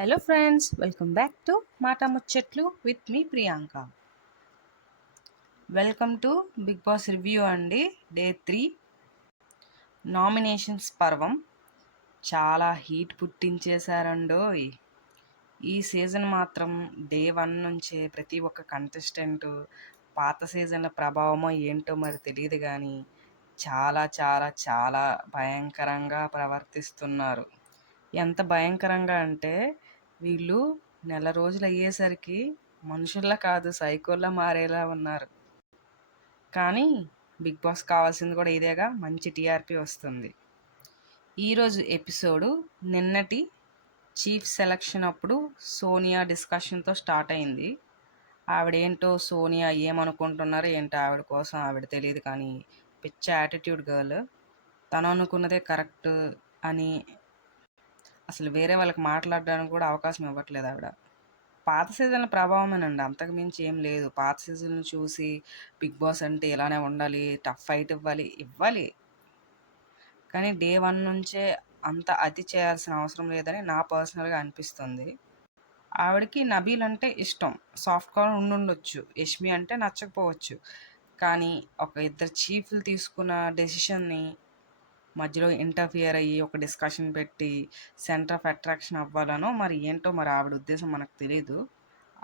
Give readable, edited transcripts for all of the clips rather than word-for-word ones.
Hello friends, welcome back to Maata Muchatlu with me Priyanka. Welcome to Bigg Boss review అండి. Day 3 nominations పర్వం చాలా heat పుట్టించేశారండోయ్. ఈ season మాత్రం day 1 నుంచే ప్రతి ఒక్క కంటెస్టెంట్ పాత సీజన్ల ప్రభావమో ఏంటో మరి తెలియదు కానీ చాలా చాలా చాలా భయంకరంగా ప్రవర్తిస్తున్నారు. ఎంత భయంకరంగా అంటే వీళ్ళు నెల రోజులు అయ్యేసరికి మనుషుల్లా కాదు సైకోల్లా మారేలా ఉన్నారు. కానీ బిగ్ బాస్ కావాల్సింది కూడా ఇదేగా, మంచి టీఆర్పీ వస్తుంది. ఈరోజు ఎపిసోడు నిన్నటి చీఫ్ సెలక్షన్ అప్పుడు సోనియా డిస్కషన్తో స్టార్ట్ అయింది. ఆవిడేంటో సోనియా ఏమనుకుంటున్నారో ఏంటో ఆవిడ కోసం ఆవిడ తెలియదు కానీ పిచ్చ యాటిట్యూడ్ గర్ల్. తను అనుకున్నదే కరెక్ట్ అని అసలు వేరే వాళ్ళకి మాట్లాడడానికి కూడా అవకాశం ఇవ్వట్లేదు ఆవిడ. పాత సీజన్ల ప్రభావమేనండి, అంతకు మించి ఏం లేదు. పాత సీజన్లు చూసి బిగ్ బాస్ అంటే ఇలానే ఉండాలి, టఫ్ ఫైట్ ఇవ్వాలి. కానీ డే 1 నుంచే అంత అతి చేయాల్సిన అవసరం లేదని నా పర్సనల్గా అనిపిస్తుంది. ఆవిడకి నబీల్ అంటే ఇష్టం, సాఫ్ట్గా ఉండుండొచ్చు. యష్మి అంటే నచ్చకపోవచ్చు. కానీ ఒక ఇద్దరు చీఫ్లు తీసుకున్న డెసిషన్ని మధ్యలో ఇంటర్ఫియర్ అయ్యి ఒక డిస్కషన్ పెట్టి సెంటర్ ఆఫ్ అట్రాక్షన్ అవ్వాలనో మరి ఏంటో మరి ఆవిడ ఉద్దేశం మనకు తెలీదు.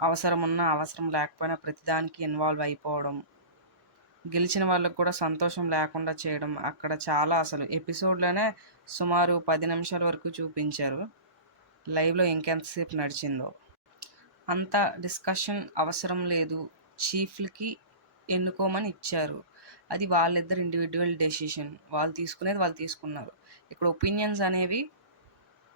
అవసరం ఉన్నా అవసరం లేకపోయినా ప్రతిదానికి ఇన్వాల్వ్ అయిపోవడం, గెలిచిన వాళ్ళకు కూడా సంతోషం లేకుండా చేయడం. అక్కడ చాలా అసలు ఎపిసోడ్లోనే సుమారు 10 నిమిషాల వరకు చూపించారు. లైవ్లో ఇంకెంతసేపు నడిచిందో. అంత డిస్కషన్ అవసరం లేదు, చీఫ్లకి ఎన్నుకోమని ఇచ్చారు. అది వాళ్ళిద్దరు ఇండివిజువల్ డెసిషన్, వాళ్ళు తీసుకునేది వాళ్ళు తీసుకున్నారు. ఇక్కడ ఒపీనియన్స్ అనేవి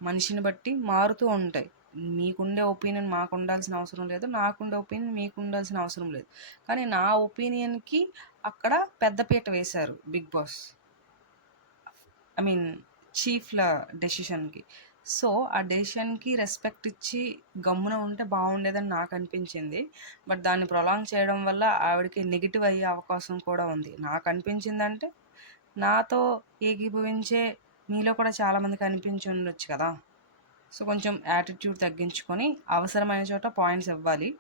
మనిషిని బట్టి మారుతూ ఉంటాయి. మీకుండే ఒపీనియన్ మాకు ఉండాల్సిన అవసరం లేదు, నాకుండే ఒపీనియన్ మీకు ఉండాల్సిన అవసరం లేదు. కానీ నా ఒపీనియన్కి అక్కడ పెద్దపీట వేశారు బిగ్ బాస్, ఐ మీన్ చీఫ్ల డెసిషన్కి. సో ఆ డెసిషన్కి రెస్పెక్ట్ ఇచ్చి గమ్మున ఉంటే బాగుండేదని నాకు అనిపించింది. బట్ దాన్ని ప్రొలాంగ్ చేయడం వల్ల ఆవిడకి నెగిటివ్ అయ్యే అవకాశం కూడా ఉంది. నాకు అనిపించిందంటే నాతో ఏకీభవించే మీలో కూడా చాలామందికి అనిపించి ఉండొచ్చు కదా. సో కొంచెం యాటిట్యూడ్ తగ్గించుకొని అవసరమైన చోట పాయింట్స్ ఇవ్వాలి.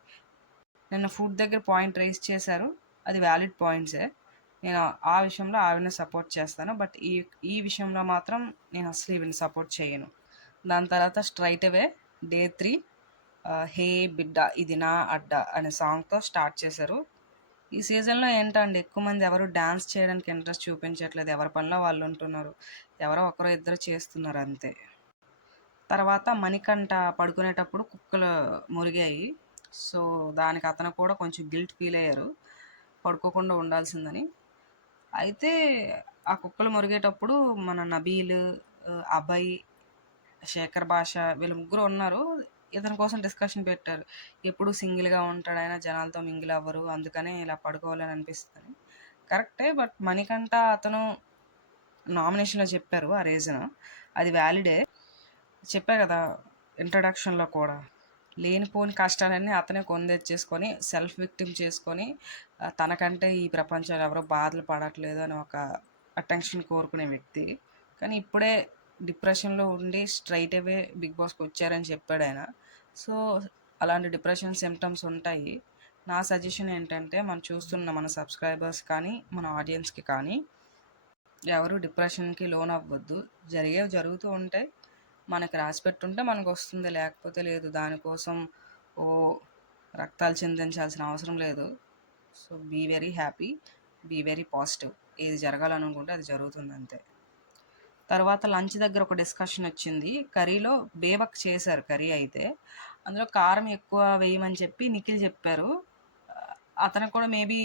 నిన్న ఫుడ్ దగ్గర పాయింట్ రైజ్ చేశారు, అది వ్యాలిడ్ పాయింట్సే. నేను ఆ విషయంలో ఆవిడని సపోర్ట్ చేస్తాను. బట్ ఈ విషయంలో మాత్రం నేను అసలు ఈవిని సపోర్ట్ చేయను. దాని తర్వాత స్ట్రైట్ అవే డే 3 హే బిడ్డ ఇది నా అడ్డ అనే సాంగ్తో స్టార్ట్ చేశారు. ఈ సీజన్లో ఏంటండి ఎక్కువ మంది ఎవరు డ్యాన్స్ చేయడానికి ఇంట్రెస్ట్ చూపించట్లేదు, ఎవరి పనిలో వాళ్ళు ఉంటున్నారు, ఎవరో ఒకరో ఇద్దరు చేస్తున్నారు అంతే. తర్వాత మణికంఠ పడుకునేటప్పుడు కుక్కలు మురిగాయి. సో దానికి అతను కూడా కొంచెం గిల్ట్ ఫీల్ అయ్యారు, పడుకోకుండా ఉండాల్సిందని. అయితే ఆ కుక్కలు మురిగేటప్పుడు మన నబీల్, అభయ్, శేఖర్ భాష వీళ్ళు ముగ్గురు ఉన్నారు. ఇతని కోసం డిస్కషన్ పెట్టారు. ఎప్పుడు సింగిల్గా ఉంటాడు ఆయన, జనాలతో మింగిల్ అవ్వరు, అందుకనే ఇలా పడుకోవాలని అనిపిస్తుంది. కరెక్టే. బట్ మణికంఠ అతను నామినేషన్లో చెప్పారు ఆ రీజన్, అది వ్యాలిడే. చెప్పా కదా ఇంట్రడక్షన్లో కూడా, లేనిపోని కష్టాలన్నీ అతనే కొందెచ్చేసుకొని సెల్ఫ్ విక్టిమ్ చేసుకొని తనకంటే ఈ ప్రపంచంలో ఎవరో బాధలు పడట్లేదు అని ఒక అటెన్షన్ కోరుకునే వ్యక్తి. కానీ ఇప్పుడే డిప్రెషన్లో ఉండి స్ట్రైట్ అవే బిగ్ బాస్కి వచ్చారని చెప్పాడు ఆయన. సో అలాంటి డిప్రెషన్ సిమ్టమ్స్ ఉంటాయి. నా సజెషన్ ఏంటంటే మనం చూస్తున్న మన సబ్స్క్రైబర్స్ కానీ మన ఆడియన్స్కి కానీ ఎవరు డిప్రెషన్కి లోన్ అవ్వద్దు. జరిగేవి జరుగుతూ ఉంటాయి, మనకి రాసి పెట్టుంటే మనకు వస్తుంది, లేకపోతే లేదు. దానికోసం ఓ రక్తాలు చిందించాల్సిన అవసరం లేదు. So be very happy, be very positive. ఏది జరగాలనుకుంటే అది జరుగుతుంది అంతే. తర్వాత లంచ్ దగ్గర ఒక డిస్కషన్ వచ్చింది. కర్రీలో బేవక్ చేశారు కర్రీ, అయితే అందులో కారం ఎక్కువ వేయమని చెప్పి నిఖిల్ చెప్పారు. అతనికి కూడా మేబీ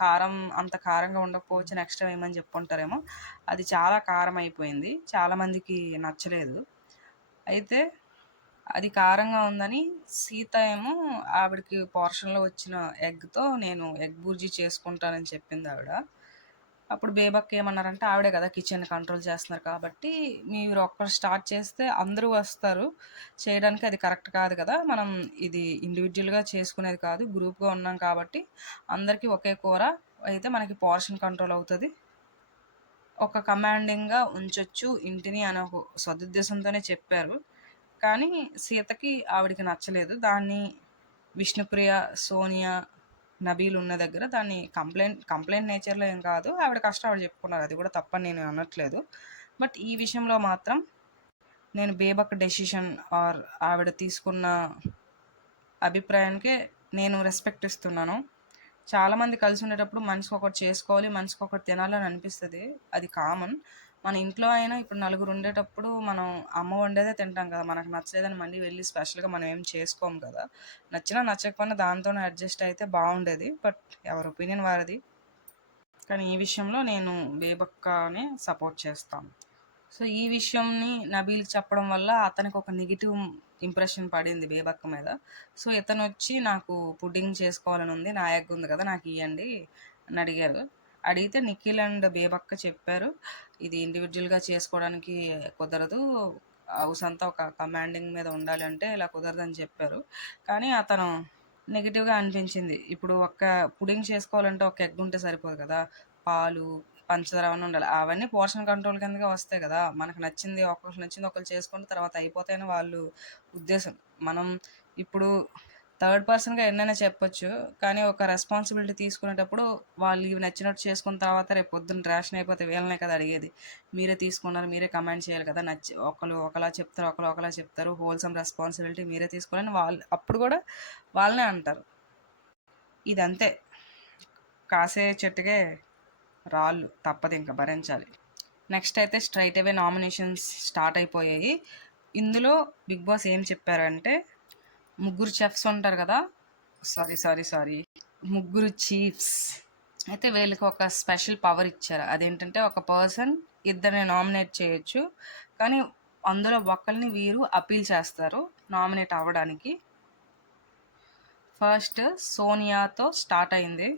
కారం అంత కారంగా ఉండకపోవచ్చు, నెక్స్ట్ టైం ఏమని చెప్పుంటారేమో. అది చాలా కారం అయిపోయింది, చాలామందికి నచ్చలేదు. అయితే అది కారంగా ఉందని సీత ఏమో ఆవిడకి పోర్షన్లో వచ్చిన ఎగ్తో నేను ఎగ్ బుర్జీ చేసుకుంటానని చెప్పింది ఆవిడ. అప్పుడు బేబక్ ఏమన్నారంటే, ఆవిడే కదా కిచెన్ కంట్రోల్ చేస్తున్నారు కాబట్టి మీరు ఒక్కరు స్టార్ట్ చేస్తే అందరూ వస్తారు చేయడానికి, అది కరెక్ట్ కాదు కదా, మనం ఇది ఇండివిజువల్గా చేసుకునేది కాదు, గ్రూప్గా ఉన్నాం కాబట్టి అందరికీ ఒకే కూర అయితే మనకి పోర్షన్ కంట్రోల్ అవుతుంది, ఒక కమాండింగ్గా ఉంచొచ్చు ఇంటిని అని ఒక సదుద్దేశంతోనే చెప్పారు. కానీ సీతకి ఆవిడకి నచ్చలేదు. దాన్ని విష్ణుప్రియ, సోనియా, నబీల్ ఉన్న దగ్గర దాన్ని కంప్లైంట్ నేచర్‌లో ఏం కాదు. ఆవిడ కష్టం ఆవిడ చెప్పుకున్నారు. అది కూడా తప్పని నేను అనట్లేదు. బట్ ఈ విషయంలో మాత్రం నేను బేబక్ డెసిషన్ ఆర్ ఆవిడ తీసుకున్న అభిప్రాయానికే నేను రెస్పెక్ట్ ఇస్తున్నాను. చాలామంది కలిసి ఉండేటప్పుడు మనిషికి ఒకటి చేసుకోవాలి, మనిషికి ఒకటి తినాలని అనిపిస్తుంది. అది కామన్. మన ఇంట్లో అయినా ఇప్పుడు నలుగురు ఉండేటప్పుడు మనం అమ్మ వండేదే తింటాం కదా. మనకు నచ్చలేదని మళ్ళీ వెళ్ళి స్పెషల్గా మనం ఏం చేసుకోము కదా. నచ్చినా నచ్చకపోయినా దాంతోనే అడ్జస్ట్ అయితే బాగుండేది. బట్ ఎవరి ఒపీనియన్ వారిది. కానీ ఈ విషయంలో నేను బేబక్కనే సపోర్ట్ చేస్తాను. సో ఈ విషయంని నబీల్కి చెప్పడం వల్ల అతనికి ఒక నెగిటివ్ ఇంప్రెషన్ పడింది బేబక్క మీద. సో ఇతను వచ్చి నాకు పుడ్డింగ్ చేసుకోవాలని ఉంది, నా ఎగ్ ఉంది కదా నాకు ఇవ్వండి అని అడిగారు. అడిగితే నిఖిల్ అండ్ బేబక్క చెప్పారు, ఇది ఇండివిజువల్గా చేసుకోవడానికి కుదరదు, హౌస్ అంతా ఒక కమాండింగ్ మీద ఉండాలి అంటే ఇలా కుదరదని చెప్పారు. కానీ అతను నెగిటివ్గా అనిపించింది. ఇప్పుడు ఒక్క పుడింగ్ చేసుకోవాలంటే ఒక ఎగ్ ఉంటే సరిపోదు కదా, పాలు, పంచదార అవన్నీ ఉండాలి. అవన్నీ పోర్షన్ కంట్రోల్ కిందగా వస్తాయి కదా. మనకు నచ్చింది ఒకరికి నచ్చింది ఒకరు చేసుకుంటే తర్వాత అయిపోతాయని వాళ్ళు ఉద్దేశం. మనం ఇప్పుడు థర్డ్ పర్సన్గా ఎన్నైనా చెప్పొచ్చు, కానీ ఒక రెస్పాన్సిబిలిటీ తీసుకునేటప్పుడు వాళ్ళు ఇవి నచ్చినట్టు చేసుకున్న తర్వాత రేపు పొద్దున్న రేషన్ అయిపోతే వీళ్ళనే కదా అడిగేది. మీరే తీసుకున్నారు, మీరే కమాండ్ చేయాలి కదా, నచ్చి ఒకరు ఒకలా చెప్తారు, ఒకరు ఒకలా చెప్తారు, హోల్సమ్ రెస్పాన్సిబిలిటీ మీరే తీసుకోవాలని వాళ్ళు అప్పుడు కూడా వాళ్ళనే అంటారు. ఇదంతే, కాసే చెట్టుకే రాళ్ళు, తప్పదు, ఇంకా భరించాలి. నెక్స్ట్ అయితే స్ట్రైట్ అవే నామినేషన్స్ స్టార్ట్ అయిపోయాయి. ఇందులో బిగ్ బాస్ ఏం చెప్పారంటే, ముగ్గురు చెఫ్స్ ఉంటారు కదా, సారీ ముగ్గురు చీఫ్స్ అయితే వీళ్ళకి ఒక స్పెషల్ పవర్ ఇచ్చారు. అదేంటంటే ఒక పర్సన్ ఇద్దరిని నామినేట్ చేయొచ్చు, కానీ అందులో ఒకరిని వీరు అపీల్ చేస్తారు నామినేట్ అవ్వడానికి. ఫస్ట్ సోనియాతో స్టార్ట్ అయింది.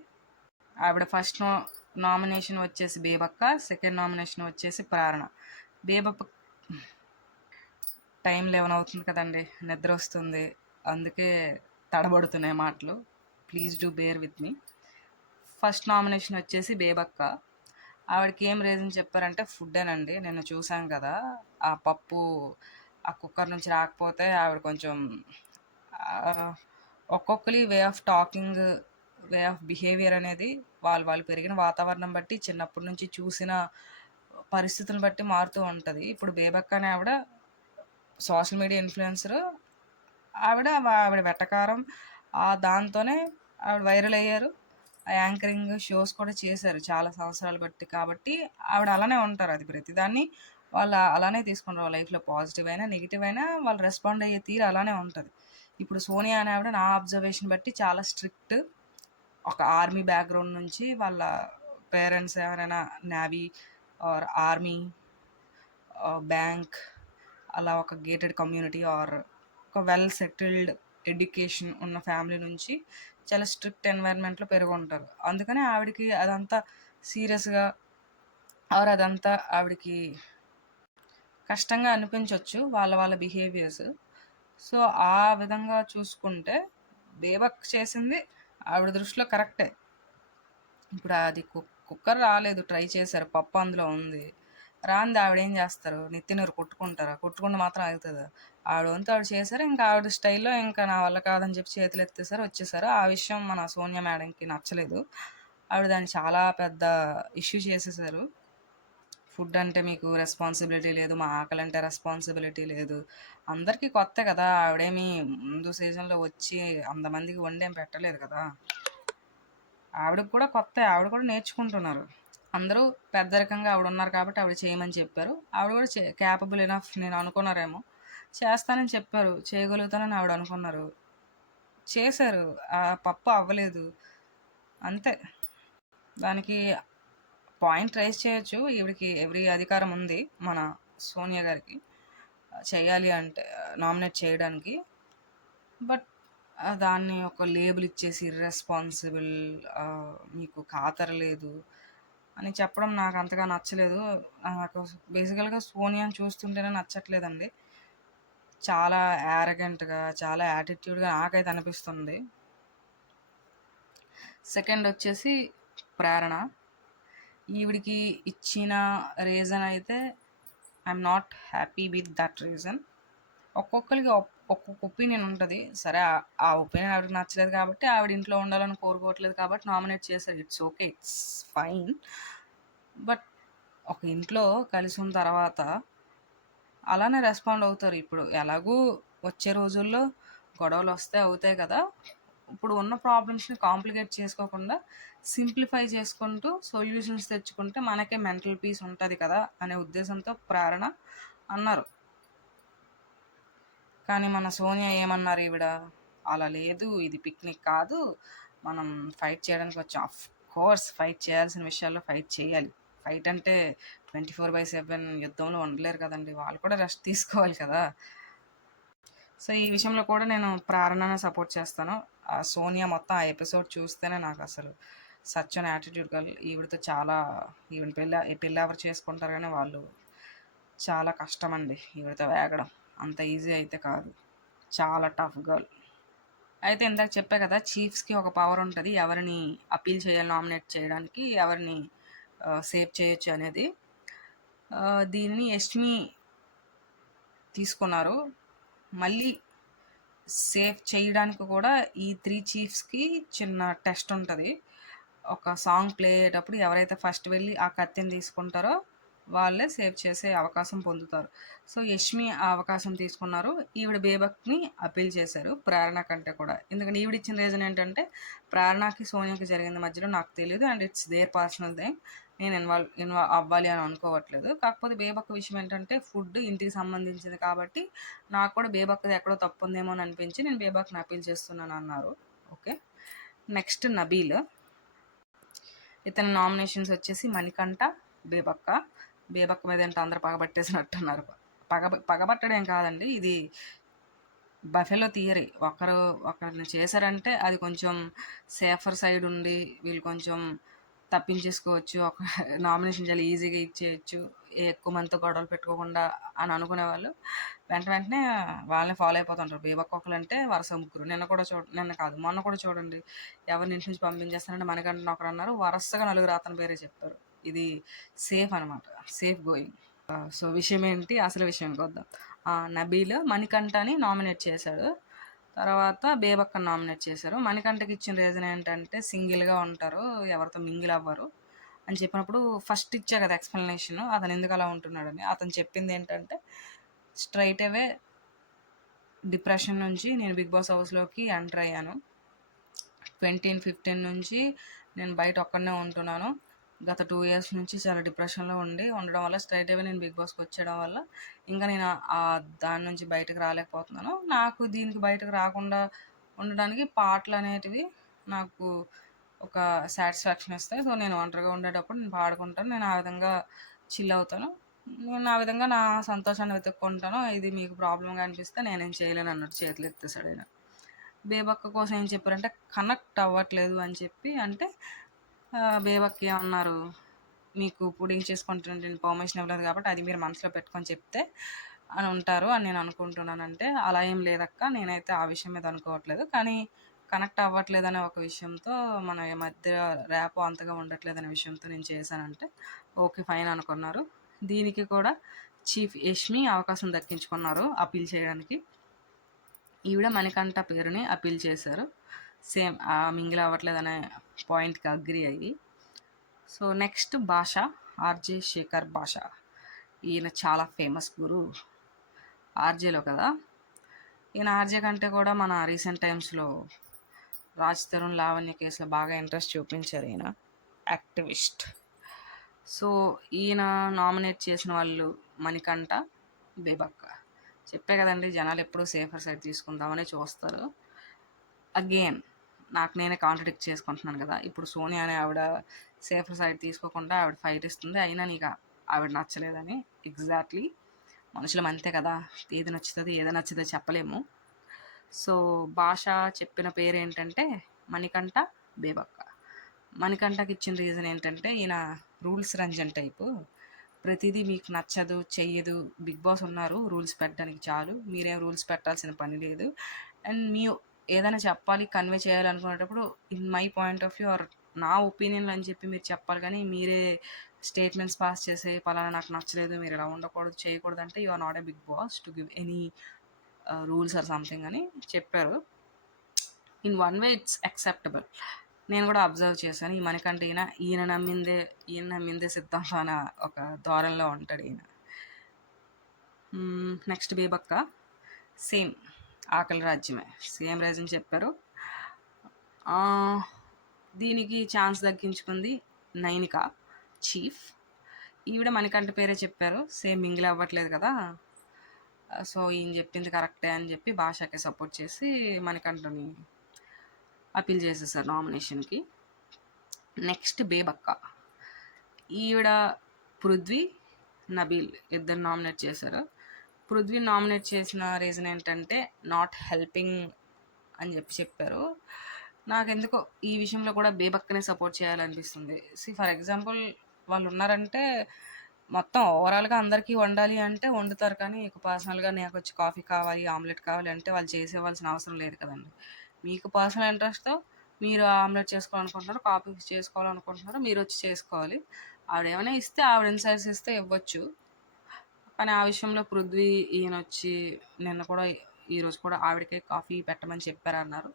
ఆవిడ ఫస్ట్ నామినేషన్ వచ్చేసి బేబక్క, సెకండ్ నామినేషన్ వచ్చేసి ప్రేరణ. బేబక్క టైం 11 అవుతుంది కదండి, నిద్ర వస్తుంది, అందుకే తడబడుతున్నాయి మాటలు, please do bear with me. First nomination వచ్చేసి బేబక్క. ఆవిడకి ఏం రీజన్ చెప్పారంటే ఫుడ్డేనండి. నేను చూసాం కదా, ఆ పప్పు ఆ కుక్కర్ నుంచి రాకపోతే ఆవిడ కొంచెం ఒక్కొక్కరి way of talking, way of behaviour అనేది వాళ్ళు పెరిగిన వాతావరణం బట్టి, చిన్నప్పటి నుంచి చూసిన పరిస్థితులను బట్టి మారుతూ ఉంటుంది. ఇప్పుడు బేబక్క అనే ఆవిడ సోషల్ మీడియా ఇన్ఫ్లుయెన్సర్. ఆవిడ వెటకారం దాంతోనే ఆవిడ వైరల్ అయ్యారు. ఆ యాంకరింగ్ షోస్ కూడా చేశారు చాలా సంవత్సరాలు బట్టి. కాబట్టి ఆవిడ అలానే ఉంటారు. అది ప్రతిదాన్ని వాళ్ళు అలానే తీసుకుంటారు. వాళ్ళ లైఫ్లో పాజిటివ్ అయినా నెగిటివ్ అయినా వాళ్ళు రెస్పాండ్ అయ్యే తీరు అలానే ఉంటుంది. ఇప్పుడు సోనియా అనే ఆవిడ నా అబ్జర్వేషన్ బట్టి చాలా స్ట్రిక్ట్. ఒక ఆర్మీ బ్యాక్గ్రౌండ్ నుంచి వాళ్ళ పేరెంట్స్ ఎవరైనా నేవీ ఆర్ ఆర్మీ, బ్యాంక్, అలా ఒక గేటెడ్ కమ్యూనిటీ ఆర్ ఒక వెల్ సెటిల్డ్ ఎడ్యుకేషన్ ఉన్న ఫ్యామిలీ నుంచి చాలా స్ట్రిక్ట్ ఎన్వైర్న్మెంట్లో పెరిగి ఉంటారు. అందుకని ఆవిడకి అదంతా సీరియస్గా ఆర్ అదంతా ఆవిడకి కష్టంగా అనిపించవచ్చు వాళ్ళ బిహేవియర్స్. సో ఆ విధంగా చూసుకుంటే బేబక్ చేసింది ఆవిడ దృష్టిలో కరెక్టే. ఇప్పుడు అది కుక్కర్ రాలేదు, ట్రై చేశారు, పప్పు అందులో ఉంది, రాంది ఆవిడ ఏం చేస్తారు, నెత్తినూరు కొట్టుకుంటారా? కొట్టుకుంటూ మాత్రం అవుతుందా? ఆవిడ వంతు ఆవిడ చేశారు, ఇంకా ఆవిడ స్టైల్లో ఇంకా నా వల్ల కాదని చెప్పి చేతులు ఎత్తేసారు, వచ్చేసారు. ఆ విషయం మన సోనియా మేడంకి నచ్చలేదు. ఆవిడ దాన్ని చాలా పెద్ద ఇష్యూ చేసేసారు. ఫుడ్ అంటే మీకు రెస్పాన్సిబిలిటీ లేదు, మా ఆకలి అంటే రెస్పాన్సిబిలిటీ లేదు. అందరికీ కొత్త కదా, ఆవిడేమి ముందు సీజన్లో వచ్చి అంతమందికి వండేం పెట్టలేదు కదా. ఆవిడకి కూడా కొత్త, ఆవిడ కూడా నేర్చుకుంటున్నారు. అందరూ పెద్దరికంగా ఆవిడ ఉన్నారు కాబట్టి ఆవిడ చేయమని చెప్పారు. ఆవిడ కూడా క్యాపబుల్ ఎనఫ్ నేను అనుకున్నారేమో, చేస్తానని చెప్పారు, చేయగలుగుతానని ఆవిడ అనుకున్నారు, చేశారు. ఆ పప్పు అవ్వలేదు, అంతే. దానికి పాయింట్ రైజ్ చేయొచ్చు, ఈవిడికి ఎవ్రీ అధికారం ఉంది మన సోనియా గారికి చేయాలి అంటే, నామినేట్ చేయడానికి. బట్ దాన్ని ఒక లేబుల్ ఇచ్చేసి ఇర్రెస్పాన్సిబుల్, మీకు ఖాతరు లేదు అని చెప్పడం నాకు అంతగా నచ్చలేదు. నాకు బేసికల్గా సోనియాని చూస్తుంటేనే నచ్చట్లేదండి. చాలా యారగెంట్గా, చాలా యాటిట్యూడ్గా నాకైతే అనిపిస్తుంది. సెకండ్ వచ్చేసి ప్రేరణ. ఈవిడికి ఇచ్చిన రీజన్ అయితే I'm not happy with that reason. ఒక్కొక్కరికి ఒక్కొక్క ఒపీనియన్ ఉంటది. సరే ఆ ఒపీనియన్ ఆవిడకి నచ్చలేదు కాబట్టి ఆవిడ ఇంట్లో ఉండాలని కోరుకోవట్లేదు కాబట్టి నామినేట్ చేశారు. It's okay. It's fine. But ఒక ఇంట్లో కలిసున్న తర్వాత అలానే రెస్పాండ్ అవుతారు. ఇప్పుడు ఎలాగూ వచ్చే రోజుల్లో గొడవలొస్తే అవుతాయి కదా! ఇప్పుడు ఉన్న ప్రాబ్లమ్స్‌ని కాంప్లికేట్ చేసుకోకుండా సింప్లిఫై చేసుకుంటూ సొల్యూషన్స్ తెచ్చుకుంటే మనకే మెంటల్ పీస్ ఉంటది కదా! అనే ఉద్దేశంతో ప్రేరణ అన్నారు. కానీ మన సోనియా ఏమన్నారు ఈవిడ, అలా లేదు, ఇది పిక్నిక్ కాదు, మనం ఫైట్ చేయడానికి వచ్చాం. ఆఫ్ కోర్స్ ఫైట్ చేయాల్సిన విషయాల్లో ఫైట్ చేయాలి. ఫైట్ అంటే 24/7 యుద్ధంలో ఉండలేరు కదండీ! వాళ్ళు కూడా రెస్ట్ తీసుకోవాలి కదా! సో, ఈ విషయంలో కూడా నేను ప్రేరణనే సపోర్ట్ చేస్తాను. సోనియా మొత్తం ఆ ఎపిసోడ్ చూస్తేనే నాకసలు సచ్ ఎన్ యాటిట్యూడ్ గర్ల్. ఈవిడతో చాలా ఈవిడ పెళ్లి ఎవరు చేసుకుంటారు గానీ వాళ్ళు చాలా కష్టమండి ఈవిడతో వేగడం. అంత ఈజీ అయితే కాదు. చాలా టఫ్ గర్ల్. అయితే ఇందాక చెప్పా కదా! చీఫ్స్‌కి ఒక పవర్ ఉంటది. ఎవరిని అప్పీల్ చేయాలి నామినేట్ చేయడానికి, ఎవరిని సేవ్ చేయొచ్చు అనేది. దీన్ని యష్మి తీసుకున్నారు. మళ్ళీ సేవ్ చేయడానికి కూడా ఈ 3 చీఫ్స్‌కి చిన్న టెస్ట్ ఉంటది. ఒక సాంగ్ ప్లే అయ్యేటప్పుడు ఎవరైతే ఫస్ట్ వెళ్ళి ఆ కత్తిని తీసుకుంటారో వాళ్ళే సేవ్ చేసే అవకాశం పొందుతారు. సో, యష్మి ఆ అవకాశం తీసుకున్నారు. ఈవిడ బేబక్‌ని అప్పీల్ చేశారు ప్రేరణ కంటే కూడా. ఎందుకంటే ఈవిడిచ్చిన రీజన్ ఏంటంటే, ప్రేరణకి, సోనియాకి జరిగింది మధ్యలో నాకు తెలీదు and it's there personal thing. నేను ఇన్వాల్వ్ అవ్వాలి అని అనుకోవట్లేదు. కాకపోతే బేబక్క విషయం ఏంటంటే, ఫుడ్ ఇంటికి సంబంధించింది కాబట్టి నాకు కూడా బేబక్కది ఎక్కడో తప్పుందేమో అని అనిపించి నేను బేబక్‌ని అప్పీల్ చేస్తున్నాను అన్నారు. ఓకే. నెక్స్ట్ నబీల్. ఇతని నామినేషన్స్ వచ్చేసి మణికంఠ, బేబక్క. బేబక్క మీద ఏంటో అందరూ పగబట్టేసినట్టున్నారు. పగబట్టడం కాదండి, ఇది బఫెలో థియరీ. ఒకరిని చేశారంటే అది కొంచెం సేఫర్ సైడ్ ఉండి వీళ్ళు కొంచెం తప్పించేసుకోవచ్చు. ఒక నామినేషన్ చాలా ఈజీగా ఇచ్చేయచ్చు. ఎక్కువ మందితో గొడవలు పెట్టుకోకుండా అని అనుకునేవాళ్ళు వెంటనే వాళ్ళని ఫాలో అయిపోతుంటారు. బేబక్కొక్కలంటే వరుస ముగ్గురు. నిన్న కాదు మొన్న కూడా చూడండి, ఎవరిని ఇంటి నుంచి పంపించేస్తానంటే మనకంటే ఒకరు అన్నారు. వరుసగా నలుగురు అతని పేరే చెప్పారు. ఇది సేఫ్ అనమాట. Safe going. సో, విషయం ఏంటి? అసలు విషయానికి వద్దాం. నబీల్ మణికంఠని నామినేట్ చేశాడు. తర్వాత బేబక్కని నామినేట్ చేశారు. మణికంఠకి ఇచ్చిన రీజన్ ఏంటంటే సింగిల్‌గా ఉంటారు. ఎవరితో మింగిల్ అవ్వరు అని చెప్పినప్పుడు ఫస్ట్ ఇచ్చా కదా ఎక్స్‌ప్లనేషన్. అతను ఎందుకు అలా ఉంటున్నాడని. అతను చెప్పింది ఏంటంటే, స్ట్రెయిట్ అవే డిప్రెషన్ నుంచి నేను బిగ్ బాస్ హౌస్‌లోకి ఎంటర్ అయ్యాను. 2015 నుంచి నేను బయట ఒక్కడినే ఉంటున్నాను. గత 2 ఇయర్స్ నుంచి చాలా డిప్రెషన్‌లో ఉండడం వల్ల స్ట్రెయిట్ అవే నేను బిగ్ బాస్‌కి వచ్చేయడం వల్ల ఇంకా నేను దాని నుంచి బయటకు రాలేకపోతున్నాను. నాకు దీనికి బయటకు రాకుండా ఉండడానికి పాటలనేటివి నాకు ఒక సాటిస్ఫాక్షన్ ఇస్తాయి. సో, నేను ఒంటరిగా ఉండేటప్పుడు నేను పాడుకుంటాను. నేను ఆ విధంగా చిల్ అవుతాను. నేను ఆ విధంగా నా సంతోషాన్ని వెతుక్కుంటాను. ఇది మీకు ప్రాబ్లమ్‌గా అనిపిస్తే నేనేం చేయలేను అన్నట్టు చేతులెత్తేసాడాయన. బేబక్క కోసం ఏం చెప్పారంటే కనెక్ట్ అవ్వట్లేదు అని చెప్పి అంటే బేబక్క ఏమన్నారు, మీకు పుడింగ్ చేసుకుంటుంటే నేను పర్మిషన్ ఇవ్వలేదు కాబట్టి అది మీరు మనసులో పెట్టుకొని చెప్తే అని ఉంటారు అని నేను అనుకుంటున్నానంటే, అలా ఏం లేదక్క, నేనైతే ఆ విషయం మీద అనుకోవట్లేదు. కానీ కనెక్ట్ అవ్వట్లేదనే ఒక విషయంతో మన మధ్య ర్యాపో అంతగా ఉండట్లేదనే విషయంతో నేను చేశానంటే ఓకే ఫైన్ అనుకున్నారు. దీనికి కూడా చీఫ్ యష్మి అవకాశం దక్కించుకున్నారు అప్పీల్ చేయడానికి. ఈవిడ మణికంఠ పేరుని అప్పీల్ చేశారు. సేమ్ మింగిల్ అవ్వట్లేదనే పాయింట్‌కి అగ్రీ అయ్యి. సో, నెక్స్ట్ భాష. ఆర్‌జే శేఖర్ భాష. ఈయన చాలా ఫేమస్ గురు. ఆర్‌జేలో కదా! ఈయన ఆర్‌జే కంటే కూడా మన రీసెంట్ టైమ్స్‌లో రాజ్ తరుణ్ లావణ్య కేసులో బాగా ఇంట్రెస్ట్ చూపించారు ఈయన. యాక్టివిస్ట్. సో, ఈయన నామినేట్ చేసిన వాళ్ళు మణికంఠ, బేబక్క. చెప్పా కదండీ, జనాలు ఎప్పుడూ సేఫర్ సైడ్ తీసుకుందామనే చూస్తారు. అగైన్ నాకు నేనే కాంట్రడిక్ట్ చేసుకుంటున్నాను కదా! ఇప్పుడు సోనియా అనే ఆవిడ సేఫర్ సైడ్ తీసుకోకుండా ఆవిడ ఫైట్ ఇస్తుంది. అయినా నీకు ఆవిడ నచ్చలేదని. ఎగ్జాక్ట్‌లీ. మనుషులం అంతే కదా! ఏది నచ్చుతది, ఏది నచ్చదో చెప్పలేము. సో, భాష చెప్పిన పేరేంటంటే మణికంఠ, బేబక్క. మణికంఠకి ఇచ్చిన రీజన్ ఏంటంటే, ఈయన రూల్స్ రంజన్ టైపు. ప్రతిదీ మీకు నచ్చదు, చెయ్యదు. బిగ్ బాస్ ఉన్నారు రూల్స్ పెట్టడానికి చాలు. మీరేం రూల్స్ పెట్టాల్సిన పని లేదు. అండ్ ఏదైనా చెప్పాలి, కన్వే చేయాలనుకునేటప్పుడు in my point of view or నా ఒపీనియన్ అని చెప్పి మీరు చెప్పాలి కానీ మీరే స్టేట్మెంట్స్ పాస్ చేసే పలానా నాకు నచ్చలేదు, మీరు ఇలా ఉండకూడదు, చేయకూడదు అంటే you are not a Bigg Boss to give any rules or something అని చెప్పారు. In one way it's acceptable. నేను కూడా అబ్జర్వ్ చేశాను. ఈ మణికంఠ ఈయన నమ్మిందే సిద్ధాంతం అనే ఒక ధోరణిలో ఉంటాడు ఈయన. నెక్స్ట్ బేబక్క సేమ్ ఆకలి రాజ్యమే, సేమ్ రీజన్ చెప్పారు. దీనికి ఛాన్స్ దక్కించుకుంది నైనిక చీఫ్. ఈవిడ మణికంఠ పేరే చెప్పారు, సేమ్ మింగిల్ అవ్వట్లేదు కదా, సో ఈయన చెప్పింది కరెక్టే అని చెప్పి భాషకి సపోర్ట్ చేసి మణికంఠని అపీల్ చేసేసారు నామినేషన్కి. నెక్స్ట్ బేబక్క, ఈవిడ పృథ్వీ నబీల్ ఇద్దరు నామినేట్ చేశారు. పృథ్వీ నామినేట్ చేసిన రీజన్ ఏంటంటే నాట్ హెల్పింగ్ అని చెప్పారు. నాకెందుకో ఈ విషయంలో కూడా బేబక్కనే సపోర్ట్ చేయాలనిపిస్తుంది. ఫర్ ఎగ్జాంపుల్ వాళ్ళు ఉన్నారంటే మొత్తం ఓవరాల్గా అందరికీ వండాలి అంటే వండుతారు, కానీ పర్సనల్గా నాకు వచ్చి కాఫీ కావాలి, ఆమ్లెట్ కావాలి అంటే వాళ్ళు చేసేవాల్సిన అవసరం లేదు కదండి. మీకు పర్సనల్ ఇంట్రెస్ట్తో మీరు ఆమ్లెట్ చేసుకోవాలనుకుంటున్నారు, కాఫీ చేసుకోవాలనుకుంటున్నారు, మీరు వచ్చి చేసుకోవాలి. ఆవిడ ఏమైనా ఇస్తే ఆవిడ ఇన్సైడ్స్ ఇస్తే ఇవ్వచ్చు, కానీ ఆ విషయంలో పృథ్వీ ఈయన వచ్చి నిన్న కూడా ఈరోజు కూడా ఆవిడకే కాఫీ పెట్టమని చెప్పారన్నారు.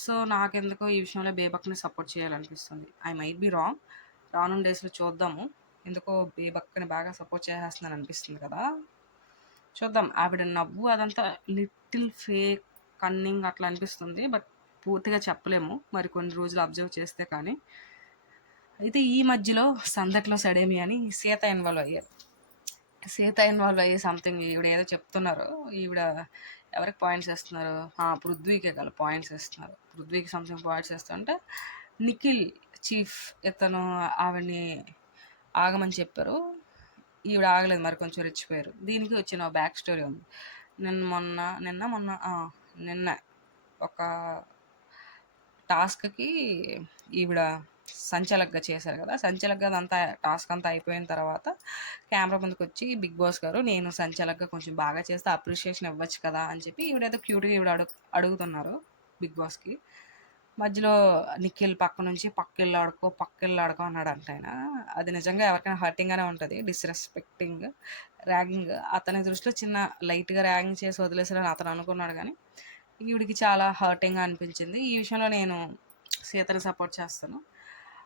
సో నాకెందుకో ఈ విషయంలో బేబక్ని సపోర్ట్ చేయాలనిపిస్తుంది. ఐ మైట్ బి రాంగ్, రానున్న డేస్లో చూద్దాము. ఎందుకో బేబక్కని బాగా సపోర్ట్ చేసేస్తున్నాను అనిపిస్తుంది కదా, చూద్దాం. ఆవిడ నవ్వు అదంతా లిటిల్ ఫేక్ కన్నింగ్ అట్లా అనిపిస్తుంది, బట్ పూర్తిగా చెప్పలేము మరి కొన్ని రోజులు అబ్జర్వ్ చేస్తే కానీ. అయితే ఈ మధ్యలో సందట్లో సడేమి అని సీత ఇన్వాల్వ్ అయ్యారు. సీత ఇన్వాల్వ్ అయ్యే సంథింగ్ ఈవిడ ఏదో చెప్తున్నారు. ఈవిడ ఎవరికి పాయింట్స్ వేస్తున్నారు? పృథ్వీకే కదా పాయింట్స్ వేస్తున్నారు. పృథ్వీకి సంథింగ్ పాయింట్స్ వేస్తుంటే నిఖిల్ చీఫ్ ఇతను ఆవిడని ఆగమని చెప్పారు. ఈవిడ ఆగలేదు, మరి కొంచెం రెచ్చిపోయారు. దీనికి వచ్చిన బ్యాక్ స్టోరీ ఉంది. నిన్న ఒక టాస్క్కి ఈవిడ సంచాలకుగా చేశారు కదా, సంచాలకుగా అదంతా టాస్క్ అంతా అయిపోయిన తర్వాత కెమెరా ముందుకు వచ్చి బిగ్ బాస్ గారు నేను సంచాలకుగా కొంచెం బాగా చేస్తే అప్రిషియేషన్ ఇవ్వచ్చు కదా అని చెప్పి ఈవిడేదో క్యూట్గా ఈవిడ అడుగుతున్నారు బిగ్ బాస్కి. మధ్యలో నిఖిల్ పక్క నుంచి పక్కెళ్ళి ఆడుకో అన్నాడు అంట ఆయన. అది నిజంగా ఎవరికైనా హర్టింగ్గానే ఉంటుంది, డిస్రెస్పెక్టింగ్, ర్యాగింగ్. అతని దృష్టిలో చిన్న లైట్గా ర్యాగింగ్ చేసి వదిలేసారని అతను అనుకున్నాడు, కానీ ఈవిడికి చాలా హర్టింగ్గా అనిపించింది. ఈ విషయంలో నేను సీతని సపోర్ట్ చేస్తాను.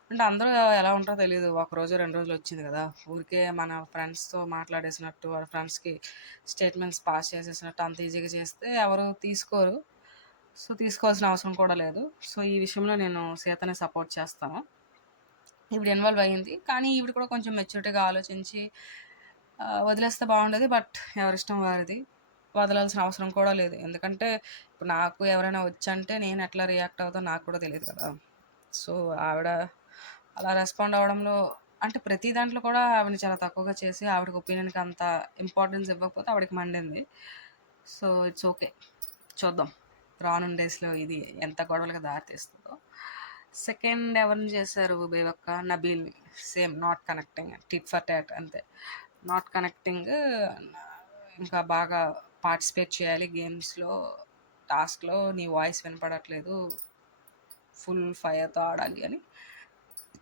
అంటే అందరూ ఎలా ఉంటారో తెలియదు, ఒక రోజు 2 రోజులు వచ్చింది కదా, ఊరికే మన ఫ్రెండ్స్తో మాట్లాడేసినట్టు వాళ్ళ ఫ్రెండ్స్కి స్టేట్మెంట్స్ పాస్ చేసేసినట్టు అంత ఈజీగా చేస్తే ఎవరు తీసుకోరు. సో తీసుకోవాల్సిన అవసరం కూడా లేదు. సో ఈ విషయంలో నేను సీతని సపోర్ట్ చేస్తాను. ఈవిడ ఇన్వాల్వ్ అయ్యింది, కానీ ఈవిడ కూడా కొంచెం మెచ్యూరిటీగా ఆలోచించి వదిలేస్తే బాగుండేది. బట్ ఎవరిష్టం వారిది, వదలాల్సిన అవసరం కూడా లేదు. ఎందుకంటే ఇప్పుడు నాకు ఎవరైనా వచ్చంటే నేను ఎట్లా రియాక్ట్ అవుతానో నాకు కూడా తెలియదు కదా. సో ఆవిడ అలా రెస్పాండ్ అవ్వడంలో అంటే ప్రతి దాంట్లో కూడా ఆవిడని చాలా తక్కువగా చేసి ఆవిడకి ఒపీనియన్కి అంత ఇంపార్టెన్స్ ఇవ్వకపోతే ఆవిడకి మండింది. సో ఇట్స్ ఓకే, చూద్దాం రానున్న డేస్లో ఇది ఎంత గొడవలుగా దారితీస్తుందో. సెకండ్ ఎవరిని చేశారు బేబక్క? నబీల్ని. Same not connecting, tit for tat అంతే. నాట్ కనెక్టింగ్, ఇంకా బాగా పార్టిసిపేట్ చేయాలి గేమ్స్లో, టాస్క్లో, నీ వాయిస్ వినపడట్లేదు, ఫుల్ ఫైర్తో ఆడాలి అని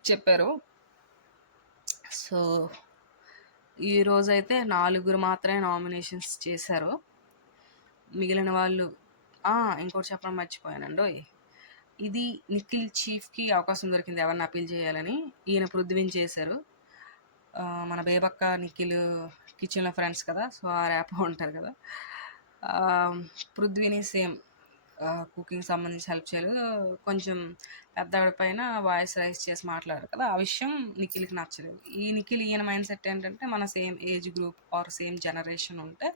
చెప్పారు. సో ఈరోజైతే 4 మాత్రమే నామినేషన్స్ చేశారు. మిగిలిన వాళ్ళు ఇంకోటి చెప్పడం మర్చిపోయానండి. ఇది నిఖిల్ చీఫ్కి అవకాశం దొరికింది ఎవరిని అపీల్ చేయాలని. ఈయన పృథ్వీని చేశారు. మన బేబక్క నిఖిల్ కిచెన్లో ఫ్రెండ్స్ కదా, సో ఆ ర్యాప్ ఉంటారు కదా. పృథ్వీని సేమ్ కుకింగ్ సంబంధించి హెల్ప్ చేయలేదు, కొంచెం పెద్దవాడి పైన వాయిస్ రైజ్ చేసి మాట్లాడారు కదా, ఆ విషయం నిఖిల్కి నచ్చలేదు. ఈయన మైండ్ సెట్ ఏంటంటే మన same age group or same generation ఉంటే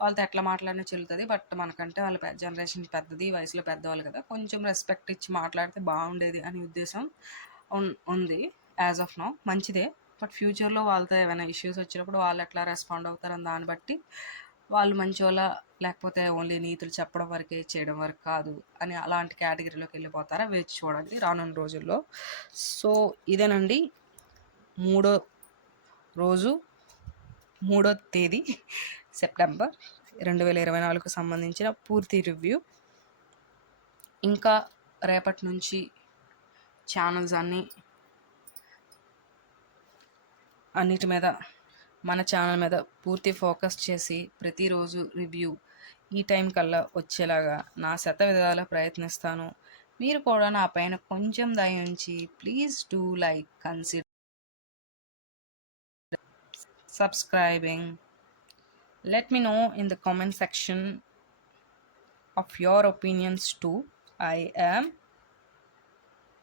వాళ్ళతో ఎట్లా మాట్లాడినా చెల్లుతుంది, బట్ మనకంటే వాళ్ళ జనరేషన్ పెద్దది, వయసులో పెద్దవాళ్ళు కదా, కొంచెం రెస్పెక్ట్ ఇచ్చి మాట్లాడితే బాగుండేది అనే ఉద్దేశం ఉంది యాజ్ ఆఫ్ నౌ. మంచిదే, బట్ ఫ్యూచర్లో వాళ్ళతో ఏమైనా ఇష్యూస్ వచ్చినప్పుడు వాళ్ళు ఎట్లా రెస్పాండ్ అవుతారని దాన్ని బట్టి వాళ్ళు మంచోళ్ళ లేకపోతే ఓన్లీ నీతులు చెప్పడం వరకే చేయడం వరకు కాదు అని అలాంటి కేటగిరీలోకి వెళ్ళిపోతారా వేచి చూడండి రానున్న రోజుల్లో. సో ఇదేనండి 3వ తేదీ సెప్టెంబర్ 2024కు సంబంధించిన పూర్తి రివ్యూ. ఇంకా రేపటి నుంచి ఛానల్స్ అన్నిటి మీద మన ఛానల్ మీద పూర్తి ఫోకస్ చేసి ప్రతిరోజు రివ్యూ ఈ టైం కల్లా వచ్చేలాగా నా శతవిధాలా ప్రయత్నిస్తాను. మీరు కూడా నా పైన కొంచెం దయ ఉంచి please do like, consider subscribing. Let me know in the comment section of your opinions too. I am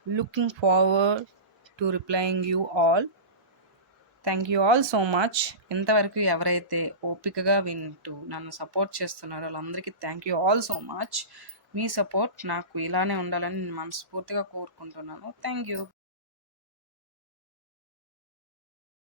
looking forward to replying you all. Thank you all so much. ఇంతవరకు ఎవరైతే ఓపికగా వింటూ నన్ను సపోర్ట్ చేస్తున్నారో వాళ్ళందరికీ thank you all so much. Me support నాకు ఇలానే ఉండాలని నేను మనస్ఫూర్తిగా కోరుకుంటున్నాను. Thank you.